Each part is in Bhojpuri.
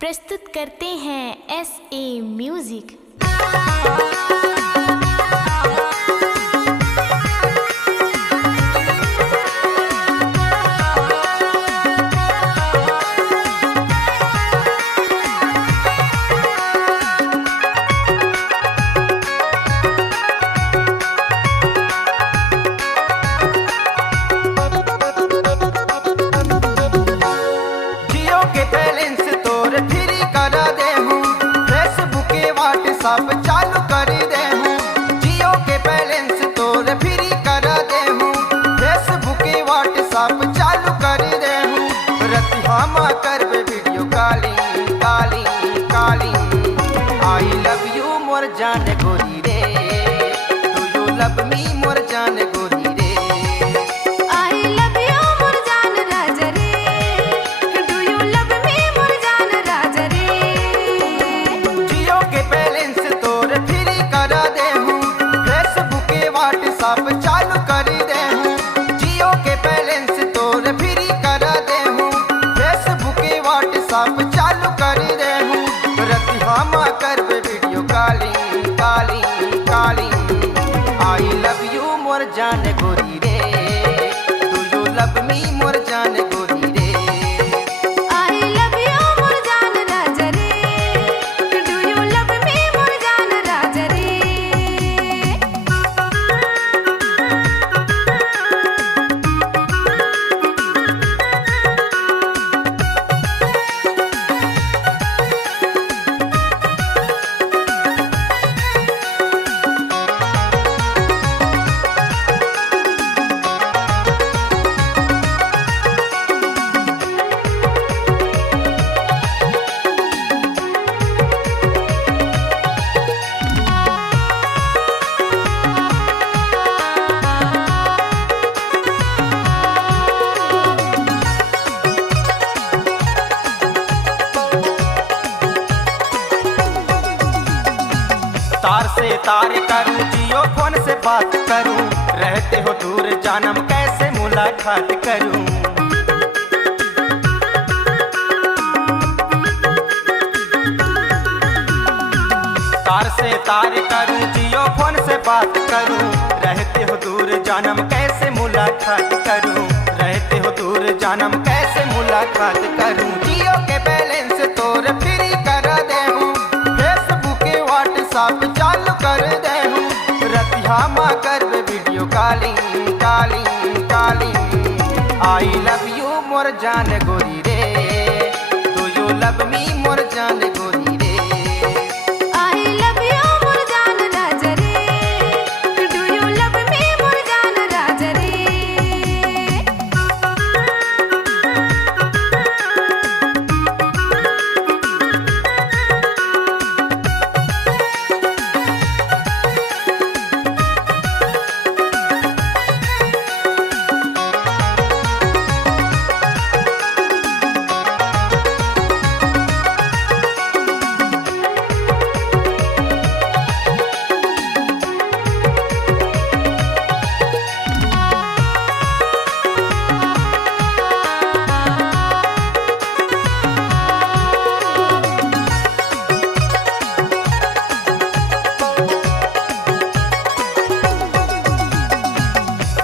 प्रस्तुत करते हैं SA म्यूजिक। सब चालू कर दे हूँ जियो के बैलेंस तोर फ्री कर दे हूँ फेसबुक व्हाट्सएप चालू कर दे हूँ रति हम करबे video calling calling calling I love you more जान गोरी रे डू यू लव मी मोर जान गोरी रे आई लव यू मोर जान राजा रे डू यू लव मी मोर जान राजा रे जियो के बैलेंस फ्री कर दे हूँ फेसबुक व्हाट्सएप चालू कर दे हूँ जियो के बैलेंस तोर फ्री कर दे हूँ फेसबुक व्हाट्सएप चालू कर दे हूँ रति हम करबे video calling calling calling I love you more जान गोरी रे डू यू लव मी मोर जान गोरी रे आई लव यू मोर जान राजा रे डू यू लव मी मोर जान राजा रे तार से तार करूं जियो फोन से बात करूं रहते हो दूर जानम कैसे मुलाकात करूं तार से तार करूं जियो फोन से बात करूं रहते हो दूर जानम कैसे मुलाकात करूं रहते हो दूर जानम कैसे मुलाकात करूं जियो के बैलेंस तोर फ्री कर दे हूं फेसबुक व्हाट्सएप चालू कर दे हूँ रति हम करबे video calling calling calling I love you more जान गोरी रे डू यू लव मी मोर जान गोरी रे आई लव यू मोर जान राजा रे डू यू लव मी मोर जान राजा रे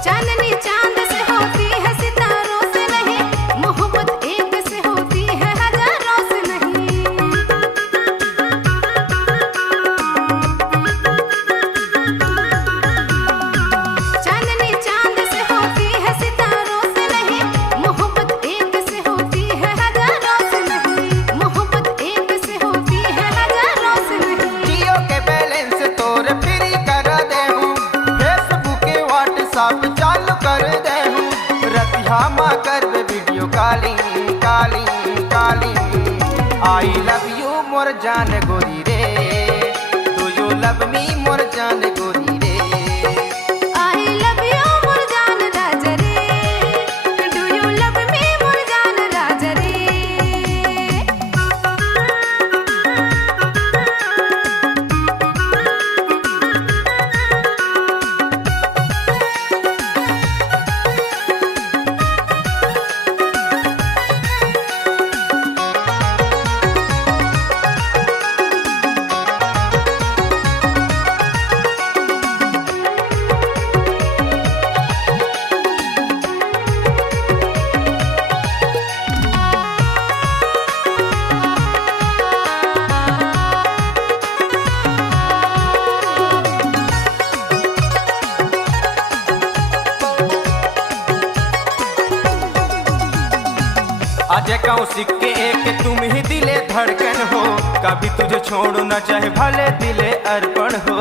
चांदनी चांद से होती है सितारों से नहीं मोहब्बत एक से होती है हजारों से नहीं चांदनी चांद से होती है सितारों से नहीं मोहब्बत एक से होती है हजारों से नहीं मोहब्बत एक से होती है हजारों से नहीं जियो के बैलेंस तोर फ्री कर दे हूँ फेसबुक व्हाट्सएप चालू कर दे हूँ रति हम करबे video calling calling calling I love you more जान गोरी रे डू यू लव मी मोर जान गोरी रे आई लव यू मोर जान राजा रे डू यू लव मी मोर जान राजा रे कभी तुझे छोड़ू न चाहे भले दिले अर्पण हो।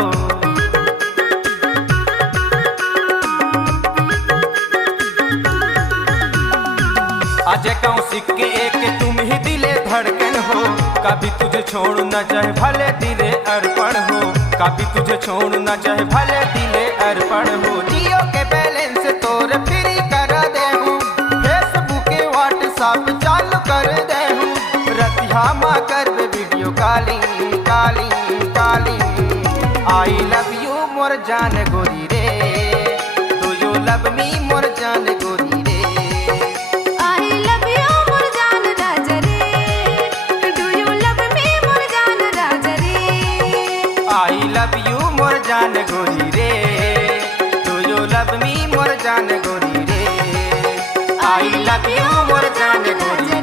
अजय कौशिक के एक तुम ही दिले धड़कन हो, कभी तुझे छोड़ू न चाहे भले दिले अर्पण हो, कभी तुझे छोड़ू न चाहे भले दिले अर्पण हो। जियो के बैलेंस तोर फ्री कर दे हूँ, फेसबुक व्हाट्सएप चालू कर दे हूँ, रतिहा माँ कर video calling calling calling. I love you more जान गोरी रे, डू यू लव मी मोर जान गोरी रे। आई लव यू मोर जान गोरी रे, डू यू लव मी मोर जान गोरी रे। आई लव यू मोर जान गोरी रे।